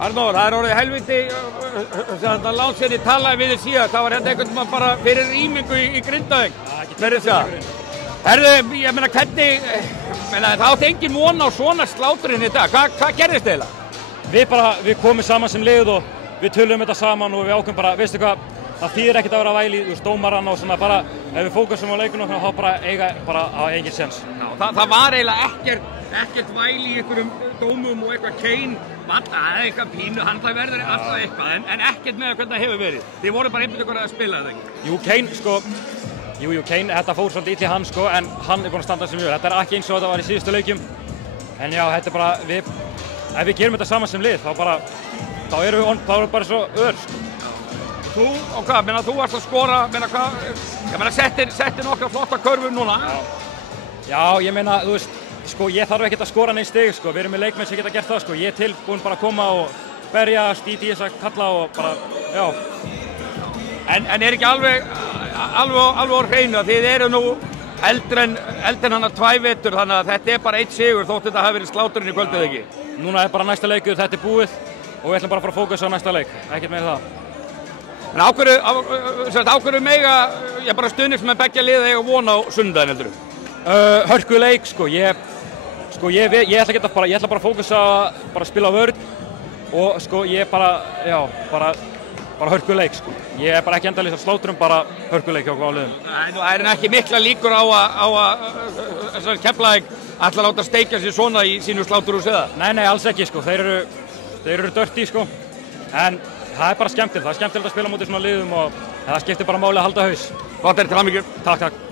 Arnór, það orðið helviti, þetta langt sér ég talaði við þér síðan, það var hérna einhvern veginn bara fyrir rýmingu í Grindavík. Verður það? Herðu, ég meina hvernig, það átti engin von á svona sláturinn í dag, hvað gerðist eiginlega? Við komum saman sem lið og við tölum þetta saman og við ákveðum bara, veistu hvað, það þýðir ekkert að vera væli í dómarann og svona bara, ef við fókusum á leikunum þá bara eiga á engin sens. Það var eiginlega ekkert væli í einhverjum dómum og eitthvað Kane, eitthvað pínu, hann það verður alltaf eitthvað, en ekkert með hvernig það hefur verið. Þið voru bara einhvern veginn að spila þetta ekki. Jú, Kane, sko, Kane, þetta fór svolítið illa í hann, sko, en hann búinn að standa sem mjög. Þetta ekki eins og þetta var í síðustu leikjum, en já, þetta bara, ef við gerum þetta saman sem lið, þá erum við bara svo sko. Þú, og hvað, þú varst að skora, settir nokkra flotta körfur núna? Já, ég meina, þú veist, sko, ég þarf ekkert að skora neinn stig, sko, við erum með leikmenn sem geta gert það, sko, ég er tilbúinn bara að koma og berjast í þess að kalla og bara, já. En er ekki alveg á hreinu að þið eru nú eldri en hana 2 vetur, þannig að þetta er bara 1 sigur þótt þetta hafi verið sláturinn í kvöldið ekki? Núna er bara næsta leikur, þetta er búið og við ætlum bara að fara að fókusa á næsta leik, ekkert með það. En ákveður mega, ég bara stuðningsmenn beggja liða eiga von á sunnudaginn heldur? Hörku leik, sko, ég ætla bara að fókusa bara að spila vörn og sko ég bara hörku leik, sko. Ég er bara ekki endalist að sláturum, bara hörku leik hjá okkur á liðum. Það er ekki mikla líkur á að Keflavík ætla að láta steikja sig svona í sínu sláturhús eða? Nei, alls ekki, sko. Þeir eru dirty, sko. En það er bara skemmtilegt. Það er skemmtilegt að spila mútið svona liðum og það skiptir bara máli að halda haus. Gott til hamingju. Takk.